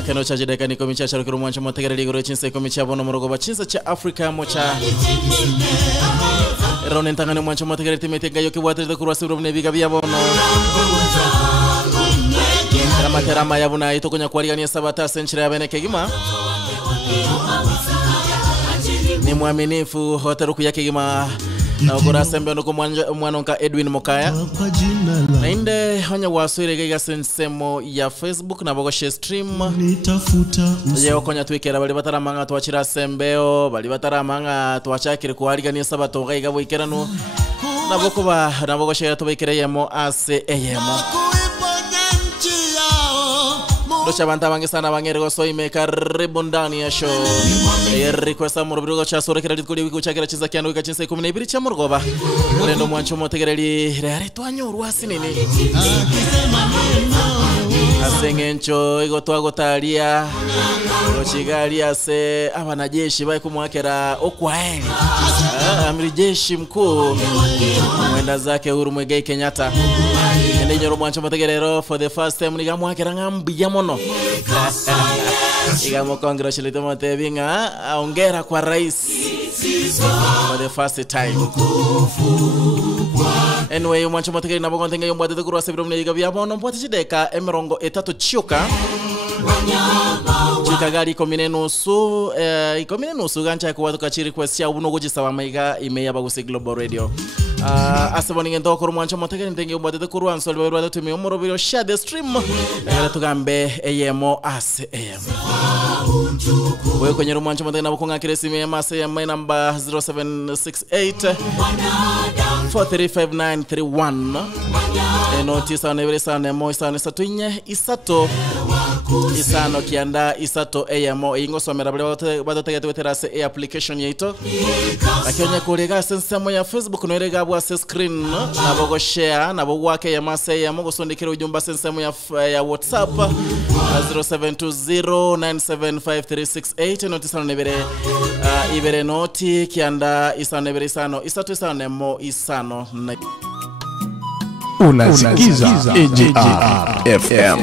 Kano cha jideka ni komicha cha rukuru mwancho mwategere ligoro chinse komicha bono morogo ba chinse cha Afrika mocha Rone ntangane mwancho mwategere timetega yoki wate de kurwa sibro mnebiga bia bono Terama ya buna ito kunya kualigania sabata senchira ya beneke gima Ni muaminifu hoteruku yake gima na ukura sembe nuku mwanonka Edwin Mokaya na inde honya wasuire gega sensemo ya Facebook na bogoshe stream Yeo konya tuikera bali batara manga tuachira sembeo bali batara manga tuachakire kualigania sabato gaiga boikeranu na bokuba na bogoshe ya tubaikere yemo ase eyemo Docha banta bangi sana bangere goso ime karibu ndani ya show requesta murubirugo cha sore kira dikuli wiku chakira chiza kyano wika chinse 12 cha murugoba Rendo mwancho motegereli reare twanyoru asinini Asengencho igotwa gotalia Rochigalia se abanajeshi bai kumwakera okwaeli Amiri jeshi mkuu mwenda zake Uhuru Muigai Kenyatta Ende nyoro mwancho motegerero for the first time nigamwakera ngambi ya mono Igamo congratulate Motebinga ongera kwa rais for the first time Anyway mwancho motegeri nabo ntenga yo mbwate kurwa sebiro mneyiga byabono mbwate chideka emirongo 3 chioka Chikagari komine nusu gancha kwa tukachiri kwa sia ubuno gojisawa maiga imeya baguse Global Radio Asaboni ngendo ko mwancho motegeri ntenga yo mbwate kurwa nsolwe rwa tumi umurobiro share the stream tugambe eyemo ase eyemo Wewe kwenye mwancho motegeri nabo konga kiresime ya mase ya my number 0768 435931 Notice on every Sunday mo isano satuinye isato isano kianda isato AMO ingo somera bado tegete terase e application yeito akionye kulega sensemo ya Facebook no erega bwa screen na bogo share na bogo wake ya mase ya mogo sondikira ujumba sensemo ya WhatsApp 0720975368 notice on every ibere noti kianda isano every isano isato isano mo isano Unasikiza AJR FM.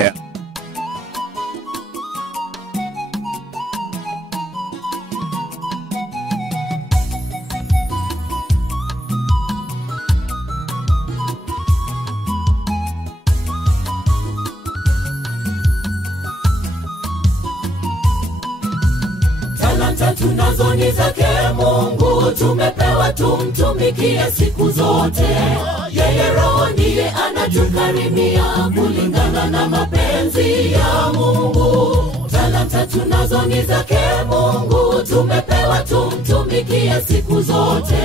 Talanta tunazo ni zake Mungu, tumepewa tumtumikie siku zote. Yeye Roho ndiye anatukarimia kulingana na mapenzi ya Mungu. Talanta tunazo ni zake Mungu, tumepewa tumtumikie siku zote.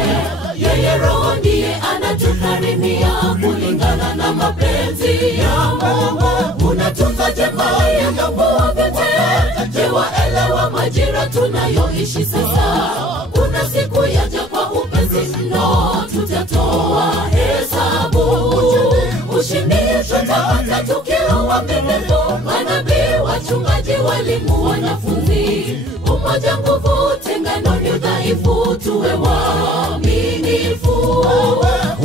Yeye Roho ndiye anatukarimia kulingana na mapenzi ya Mungu. Unatunza jamaa ya ng'ambo vyote, waelewa majira tunayoishi sasa. Kuna siku yaja kwa upesi mno, tutatoa hesabu. Ushindi tutapata tukiwa waaminifu, manabii, wachungaji, walimu, wanafunzi. Umoja nguvu, tengano ni udhaifu, tuwe waaminifu.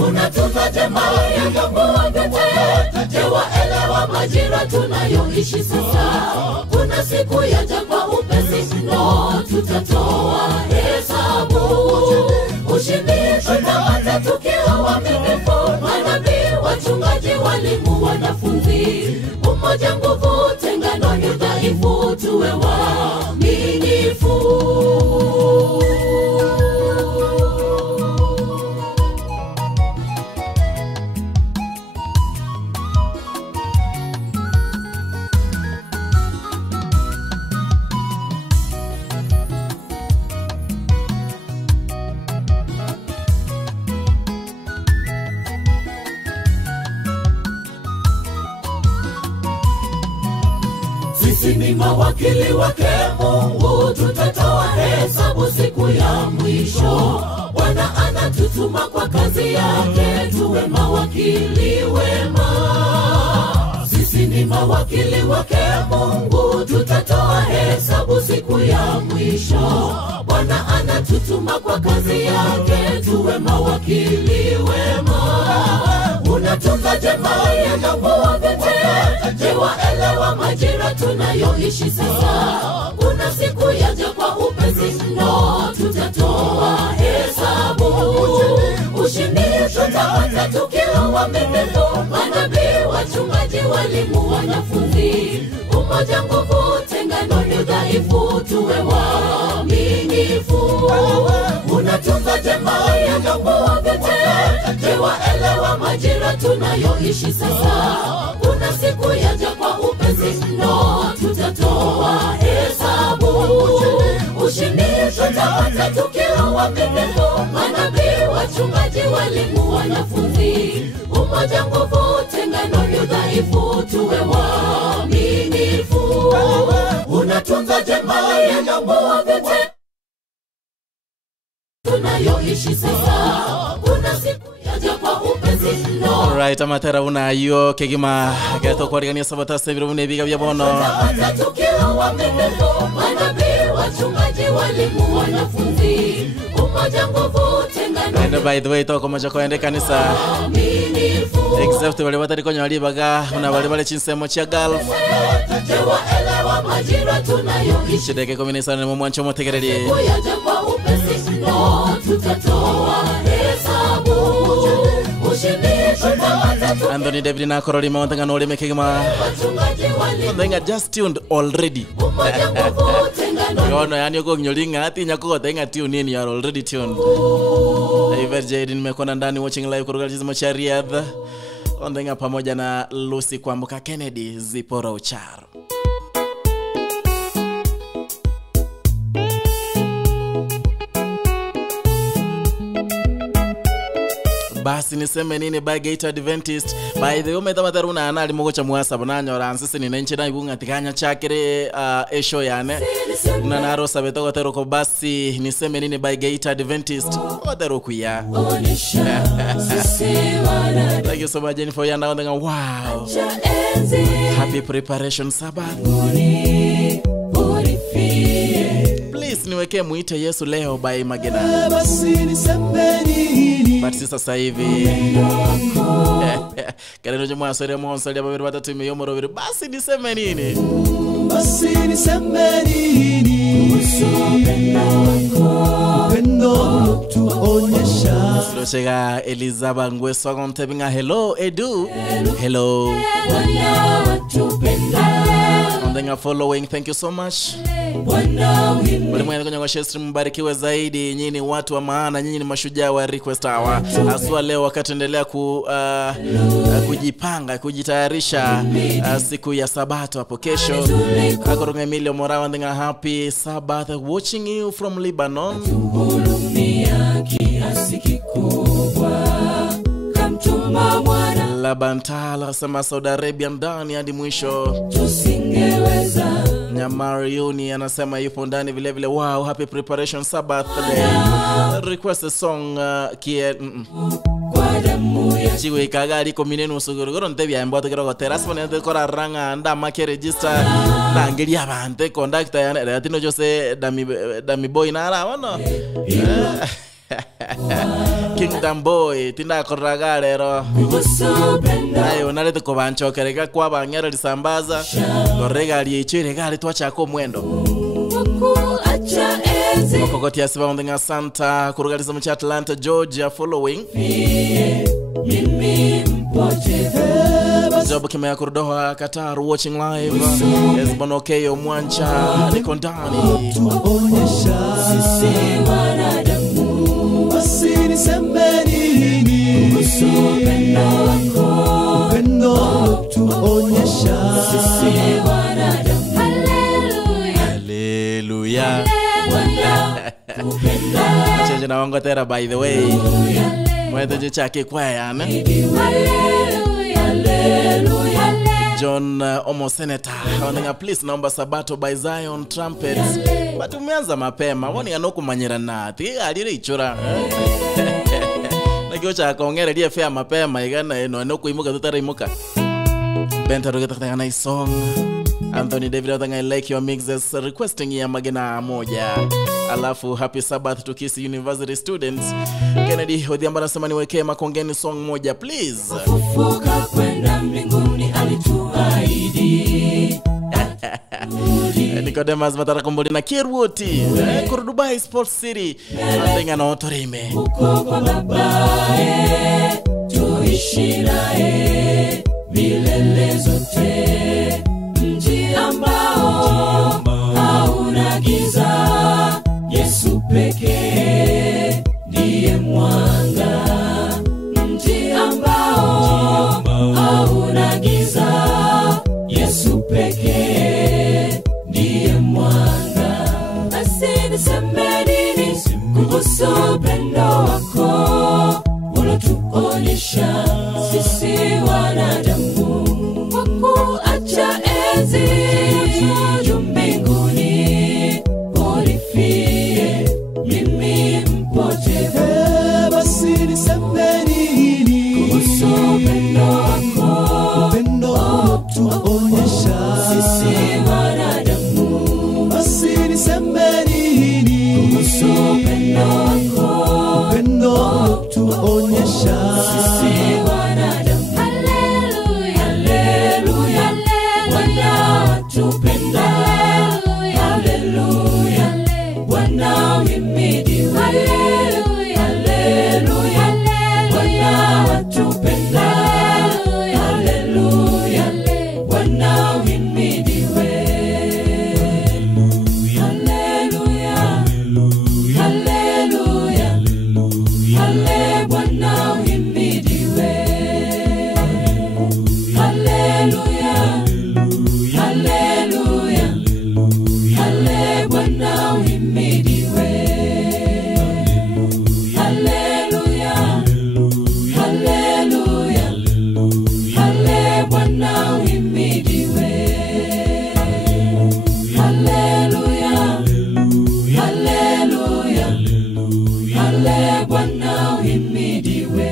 Unatunza jamaa ya ng'ambo vyote, waelewa majira tunayoishi sasa. Kuna siku yaja kwa upesi mno, tutatoa hesabu. Ushindi tutapata tukiwa waaminifu, manabii, wachungaji, walimu, wanafunzi. Umoja nguvu, tengano ni udhaifu, tuwe waaminifu. Sisi ni mawakili wake Mungu, tutatoa hesabu siku ya mwisho. Bwana anatutuma kwa kazi yake, tuwe mawakili wema. Sisi ni mawakili wake Mungu, tutatoa hesabu siku ya mwisho. Bwana anatutuma kwa kazi yake, tuwe mawakili wema. Unatunza jamaa ya ng'ambo vyote, Je, waelewa majira tunayoishi sasa? Kuna siku yaja kwa upesi mno, tutatoa hesabu. Ushindi tutapata tukiwa waaminifu, manabii, wachungaji, walimu, wanafunzi. Umoja nguvu, tengano ni udhaifu, tuwe waaminifu. Unatunza jema yanakuwa vyote. Je, waelewa majira tunayoishi sasa? Kuna siku yaja kwa upesi mno, tutatoa hesabu. Ushindi tutapata tukiwa waaminifu, manabii, wachungaji, walimu, wanafunzi. Umoja nguvu, tengano ni udhaifu, tuwe waaminifu. Unatunza jema yanakuwa vyote tunayoishi sasa. Kuna siku yaja kwa upesi mno. Alright, amatera una yo kegima gato kwa rigania sabata seviro munebiga bya bono. Tukiwa waaminifu, manabii, wachungaji, walimu, wanafunzi. Umoja nguvu, tengano. And by the way, to koma jako ende kanisa. Except wale watari konya wali baga una wale chinsemo cha golf. Je, waelewa majira tunayoishi? Chideke kominisa na mwancho motegereri. Yaja kwa upesi mno, tutatoa hesabu. Ushindi tutapata tukiwa Anthony David na Koroli Montanga no leme kegima. wachungaji, walimu. They just tuned already. Umoja nguvu, tengano. Yono yani uko nyolinga ati nyako tenga tune in, you are already tuned. Iver Jade nimekuwa ndani watching live kutoka jiji cha Riyadh. Ondenga pamoja na Lucy Kwambuka Kennedy Zipora Ucharo. Basi niseme nini by Gate Adventist by the way metabataruna ana alimogo cha muhasaba nanyora ansisi ni nenche na ibunga tikanya chakire esho yane na naro sabeto gotero ko. Basi niseme nini by Gate Adventist otero kuya. Thank you so much Jennifer yanda ondenga. Wow, happy preparation Sabbath. Please niweke muite Yesu leo by Magena. But sasa hivi Kareno jumwa sore monso ya babiri batatu imeyomoro biri. Basi niseme nini? Basi niseme nini? Upendo tuonyesha. Slochega Elizabeth Ngweso kontebinga. Hello Edu. Hello. Ondenga following. Thank you so much. Wale mwenye kwenye shestri mbarikiwe zaidi. Nyinyi watu wa maana, nyinyi ni mashujaa wa Request Hour. Aswa leo wakati endelea kujipanga, kujitayarisha siku ya Sabato hapo kesho. Akoronga Emilio Morawa ndinga happy Sabbath watching you from Lebanon. Labantala sema Saudi Arabia ndani hadi mwisho. Nyamariuni anasema yupo ndani vile vile. Wow, happy preparation Sabbath day. Request a song kie Chiwe kagari ko minenu usugurugoro ntebya emboto kero terrace mone kora ranga anda make register na ngeli abante conductor ya atino jose dami boy na ara wono. Kingdom boy tinda koraga lero ayo nalete ko bancho kereka kwa banyera lisambaza gorega liechire gari twacha ko mwendo Mokokoti asiba ondenga Santa kurugaliza mcha Atlanta Georgia following Job kimea kurudoha Qatar watching live. Esbono Keyo Mwancha niko ndani. Sisi wanadamu basi niseme nini? Upendo tuonyesha. Sisi wanadamu. Hallelujah. Change na wango tera by the way. Mwete jichake kwa yana. John Omo Senator wanenga please naomba Sabato by Zion Trumpets. But umeanza mapema woni anoku manyira nati alire ichura. Nakiocha akaongera dia fair mapema igana eno anoku imuka tutara imuka. Benta rogeta na song. Anthony David I like your mixes requesting ya magena moja. Alafu happy Sabbath to Kisi University students. Kennedy Odhiamba nasema niwekee Makongeni song moja please. Kufuka kwenda mbinguni alituahidi. Nicodemus Matara Kumbuli na Kirwoti Kuru Dubai Sports City Atenga na otorime Uko kwa babae tuishi naye milele zote, mji ambao hauna giza, Yesu pekee ndiye mwanga. Mji ambao hauna giza, Yesu pekee ndiye mwanga. Basi niseme nini kuhusu upendo wako ulotuonyesha sisi wanadamu, kwa kuacha enzi juu mbinguni unifie mimi mpotevu. Basi niseme nini Kuhusu upendo wako ulotuonyesha sisi wanadamu, basi niseme nini kuhusu upendo wako ulotuonyesha sisi wanadamu. Haleluya, haleluya, Bwana watupenda. Haleluya, Bwana uhimidiwe. Haleluya, haleluya, Bwana watupenda. Haleluya, Bwana uhimidiwe. Haleluya, haleluya, hale Bwana uhimidiwe. Haleluya, haleluya, hale Bwana uhimidiwe. Haleluya, haleluya, hale Bwana uhimidiwe. Haleluya, haleluya, hale Bwana uhimidiwe.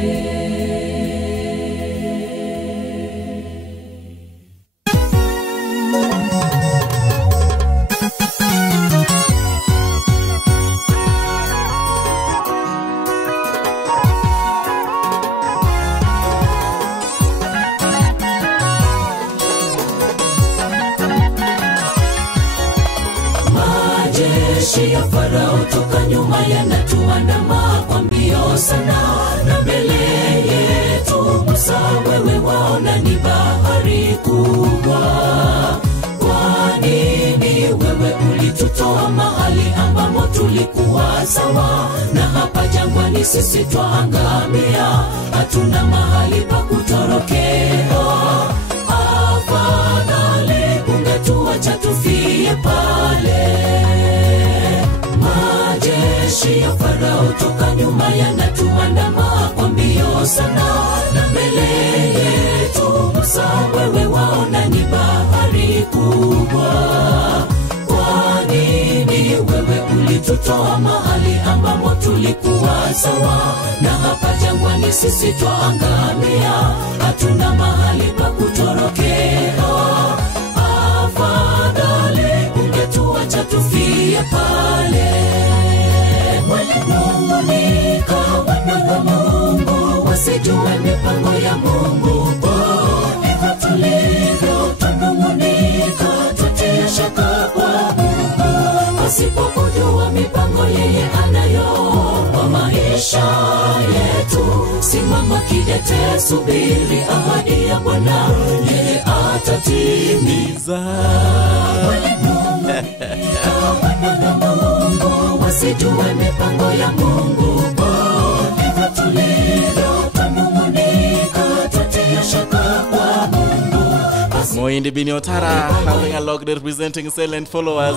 Majeshi ya Farao toka nyuma yanatuandama kwa mbio sana, na mbele yetu Musa, wewe waona ni bahari kubwa. Kwa nini wewe ulitutoa mahali ambamo tulikuwa sawa, na hapa jangwani sisi twaangamia, hatuna mahali pa kutorokea? Afadhali ungetuacha tufie pale. Majeshi ya Farao toka nyuma yanatuandama kwa mbio sana, na mbele yetu Musa, wewe waona ni bahari kubwa. Kwa nini wewe ulitutoa mahali ambamo tulikuwa sawa, na hapa jangwani sisi twaangamia, hatuna mahali pa kutorokea? Afadhali ungetuacha tufie pale. Wananung'unika wana wa Mungu, wasijue mipango ya Mungu. Hivyo tulivyo tunung'unika, twatia shaka kwa Mungu, pasipokujua mipango yeye anayo kwa maisha yetu. Simama kidete, subiri ahadi ya Bwana, yeye atatimiza. Wananung'unika wana wa Mungu, wasijue mipango ya Mungu. Hivyo tulivyo tunung'unika, twatia shaka kwa Mungu, Moindi Biniotara having a log representing silent followers.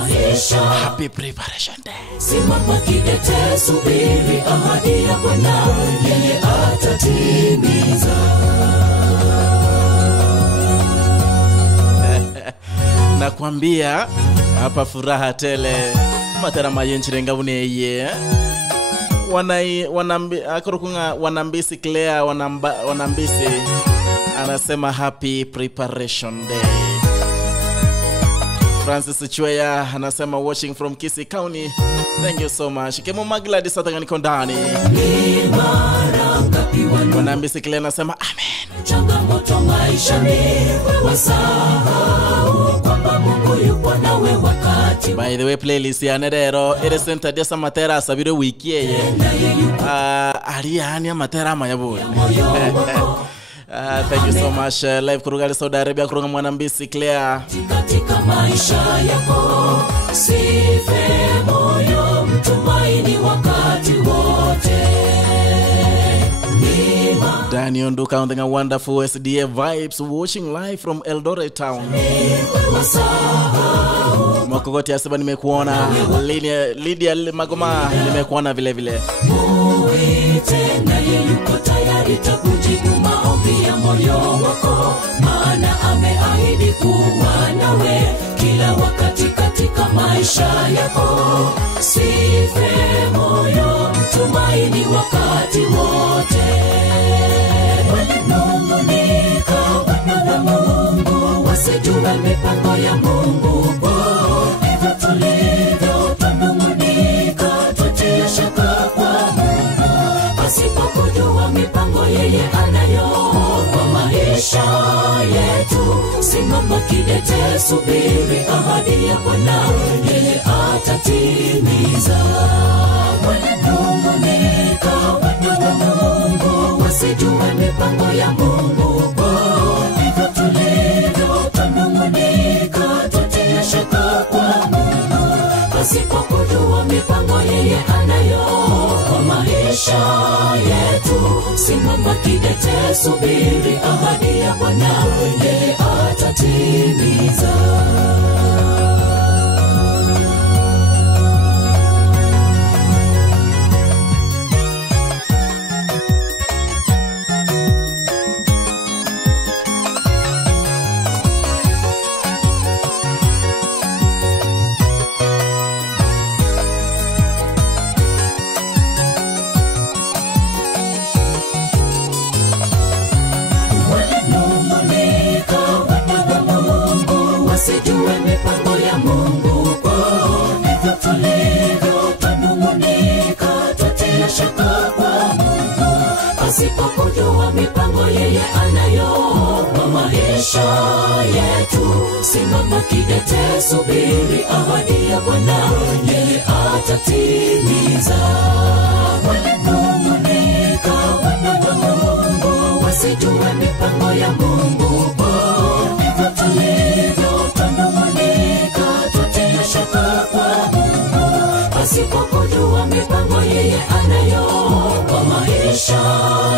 Happy Preparation Day. simama kidete, subiri ahadi ya Bwana, yeye atatimiza. Nakwambia hapa furaha tele. Matara mayenchirenga uneye. Akurukunga wanambisi Claire wanambisi anasema happy Preparation Day. Francis Chweya anasema watching from Kisii County. Thank you so much. Kemo Magladi Satangani Kondani. Wanambisi Claire anasema amen. Changamoto maisha ni wasahau kwamba Mungu Mungu yupo nawe wakati. By the way, playlist ya Nerero ere center desa matera sabire wiki yeye. Ariani matera mayabu. Thank you so much. Live kurugali Saudi Arabia kurunga Mwanambisi Claire. Katika maisha yako sife moyo, mtumaini wakati wote. Daniel Nduka on the wonderful SDA vibes, watching live from Eldoret town. Makogoti asema nimekuona. Lydia Magoma nimekuona vile vile. Muite naye yuko tayari takujibu maombi ya moyo wako, maana ameahidi kuwa nawe kila wakati katika maisha yako. Sife moyo, mtumaini wakati wote. Wananung'unika wana wa Mungu, wasijua mipango ya Mungu kwao. Hivyo tulivyo tunung'unika, tutie shaka kwa Mungu, pasipo kujua mipango yeye anayo kwa maisha yetu. Simama kidete, subiri ahadi ya Bwana, yeye atatimiza. Wananung'unika wana wa Mungu, wasijue mipango ya Mungu kwao. Hivyo tulivyo tunung'unika, tutie shaka kwa Mungu, pasipo kujua mipango yeye anayo kwa maisha yetu. Simama kidete, subiri ahadi ya Bwana, yeye atatimiza. Wasijue mipango ya Mungu kwao. Hivyo tulivyo tunung'unika, tutie shaka kwa Mungu, pasipo kujua mipango yeye anayo kwa maisha yetu. Simama kidete, subiri ahadi ya Bwana, yeye atatimiza. Wananung'unika wana wa Mungu, wasijue mipango ya Mungu kwao. Hivyo tulivyo tunung'unika, tutie shaka kwa Mungu, pasipo kujua mipango yeye anayo kwa maisha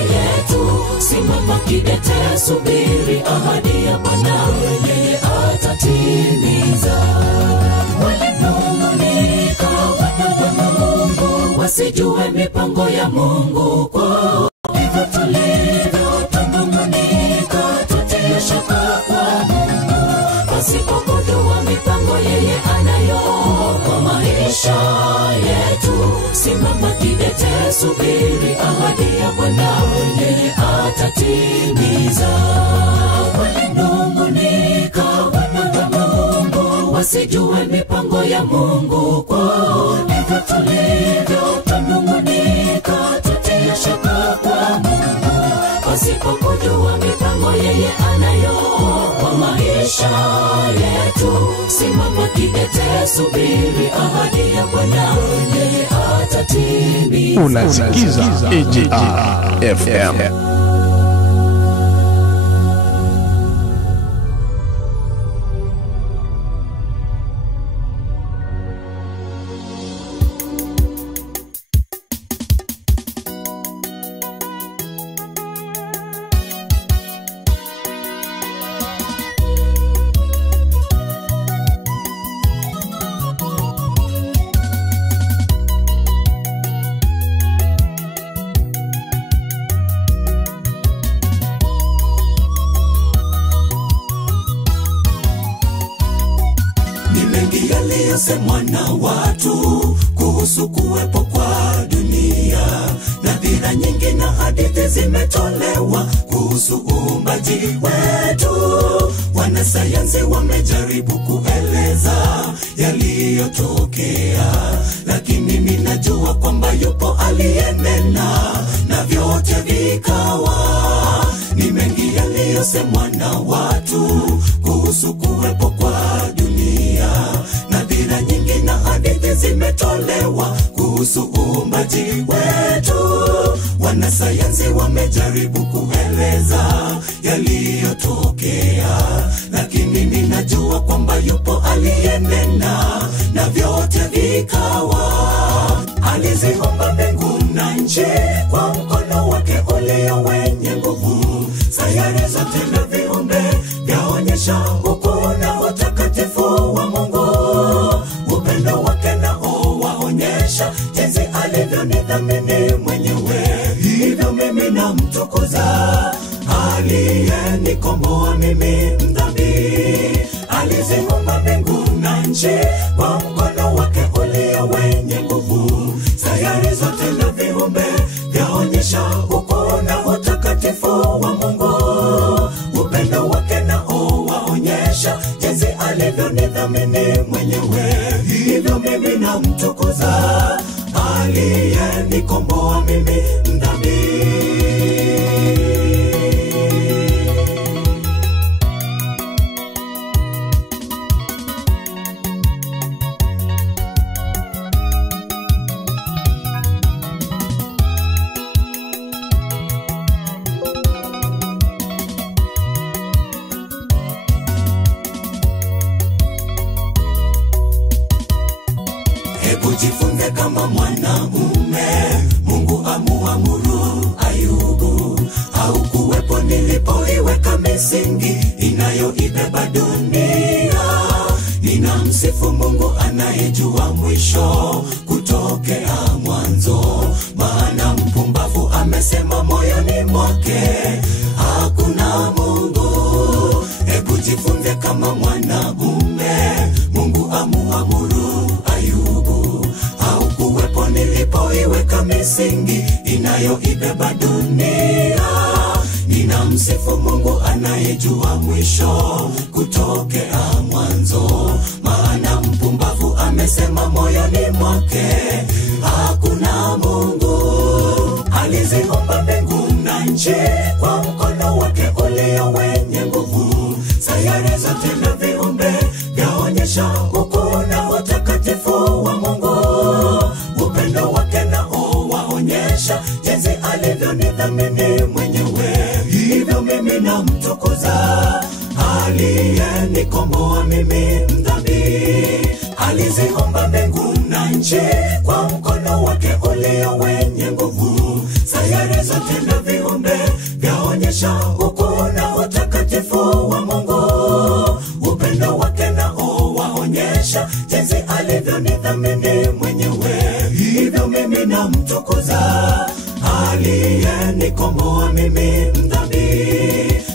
yetu. Simama kidete, subiri ahadi ya Bwana, yeye atatimiza. Wananung'unika wana wa Mungu, wasijue mipango ya Mungu kwao. Hivyo tulivyo tunung'unika, tutie shaka kwa Mungu, pasipo kujua mipango yeye anayo kwa maisha yetu. Simama kidete, subiri ahadi ya Bwana, yeye atatimiza. Wananung'unika wana wa Mungu, wasijue mipango ya Mungu kwao. Hivyo tulivyo tunung'unika, tutie shaka kwa Mungu, pasipo kujua mipango yeye anayo kwa maisha yetu. Simama kidete, subiri ahadi ya Bwana, yeye atatimiza. Unasikiza AJR FM. Yaliyosemwa na watu kuhusu kuwepo kwa dunia, nadhira nyingi na hadithi zimetolewa kuhusu uumbaji wetu. Wanasayansi wamejaribu kueleza yaliyotokea, lakini ninajua kwamba yupo aliyenena na vyote vikawa. Ni mengi yaliyosemwa na watu kuhusu kuwepo kwa dunia, nadhira nyingi na hadithi zimetolewa kuhusu uumbaji wetu. Wanasayansi wamejaribu kueleza yaliyotokea, lakini ninajua kwamba yupo aliyenena na vyote vikawa. Aliziumba mbingu na nchi kwa mkono wake ulio wenye nguvu. Sayari zote na viumbe vyaonyesha ukuu na utakatifu wa Mungu. Upendo wake nao waonyesha jinsi alivyonidhamini mwenyewe. Hivyo mimi namtukuza aliyenikomboa mimi mdhambi. Aliziumba mbingu na nchi kwa mkono wake ulio wenye nguvu. Sayari zote na viumbe vyaonyesha ukuu na utakatifu wa Mungu. Upendo wake nao waonyesha jinsi alivyonidhamini mwenyewe. Hivyo mimi namtukuza aliyenikomboa mimi mdhambi. Jifunge kama mwanamume. Mungu amuamuru Ayubu, haukuwepo nilipoiweka misingi inayoibeba dunia. Ninamsifu Mungu anayejua mwisho kutokea mwanzo, maana mpumbavu amesema moyoni mwake hakuna Mungu. Hebu jifunge kama mwanamume. Mungu amuamuru Ayubu, haukuwepo nilipoiweka misingi inayoibeba dunia. Ninamsifu Mungu anayejua mwisho kutokea mwanzo, maana mpumbavu amesema moyoni mwake hakuna Mungu. Aliziumba mbingu na nchi kwa mkono wake ulio wenye nguvu. Sayari zote na viumbe vyaonyesha ukuu na utakatifu wa Mungu. Upendo wake nao waonyesha jinsi alivyonidhamini mwenyewe. Hivyo mimi namtukuza aliyenikomboa mimi mdhambi. Aliziumba mbingu na nchi kwa mkono wake ulio wenye nguvu. Sayari zote na viumbe vyaonyesha ukuu na utakatifu wa Mungu. Upendo wake nao waonyesha jinsi alivyonidhamini mwenyewe. Hivyo mimi namtukuza aliyenikomboa mimi mdhambi.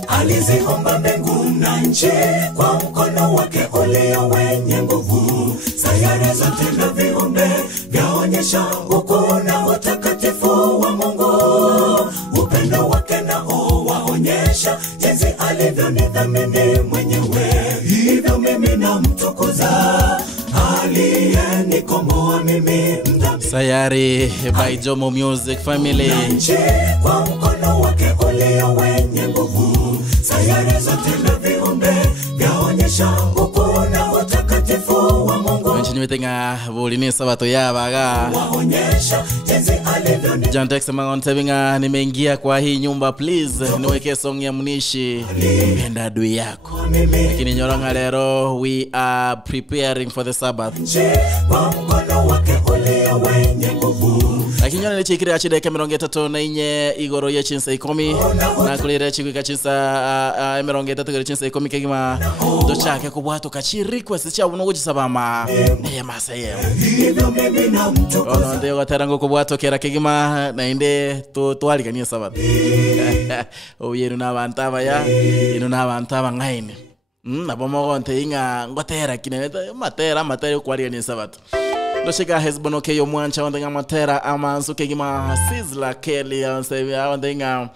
Aliziumba mbingu na nchi kwa mkono wake ulio wenye nguvu. Sayari zote na viumbe vyaonyesha ukuu na utakatifu wa Mungu. Upendo wake nao waonyesha jinsi alivyonidhamini mwenyewe. Hivyo mimi namtukuza aliyenikomboa mimi mdhambi. Sayari by Jomo Music Family. Kwa mkono wake ulio wenye nguvu. Sayari zote na viumbe vyaonyesha ukuu na utakatifu wa Mungu. Wenchini metenga bulini sabato yabaga. Waonyesha jinsi alivyonidhamini. Jantex Mangontebinga, nimeingia kwa hii nyumba, please niweke song ya Munishi penda adui yako. Lakini nyoronga lero, we are preparing for the Sabbath. Kwa mkono wake ulio wenye nguvu. Lakini nyona nechikire achide kemeronge tato na inye igoro ye chinsa ikomi. Na kulire chikuika chinsa emeronge tato kire chinsa ikomi kegima dochake kubwato kachi request cha unongo chisabama. Neye masaye. Hivyo mimi namtukuza. Ono ndeo gaterango kubwato kera kegima na inde tuwali kania Sabbath. Oyeru na bantaba ya, inu na bantaba ngaini. Nabomo nte inga ngotera kineta matera kwali kania Sabbath. Doshika hezbono ke yo mwancha wandenga matera amansu kegima Sizzla Kelly wandenga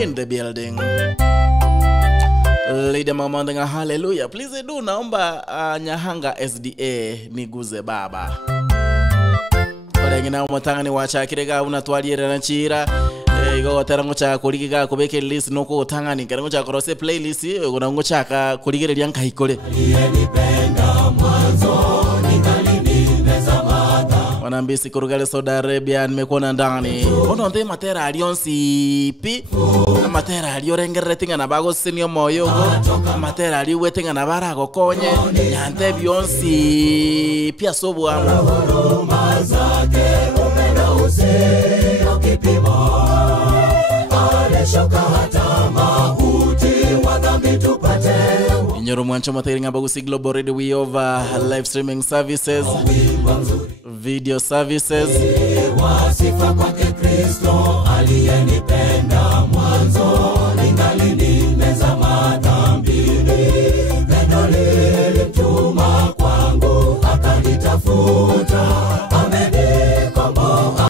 in the building. Lady mama wandenga hallelujah. Please do naomba Nyahanga SDA niguze baba. Ngina umotanga ni wacha kirega unatwalira na chira go tarango cha kuliga kubeke list noko utanga ni karango cha korose playlist go nango cha ka kuligereria nkahikole. Nipenda mwana Wanambisi kurugale Saudi Arabia nimekuona ndani. Ono nte matera alionsi pi. Matera aliorengere tinga na bago senio moyogo. Matera aliwetinga na barago konye. Nyante bionsi pia sobu amu. Inyoro mwancho materinga bagusi Global Radio we over live streaming services, video services. Wasifa kwake Kristo aliyeni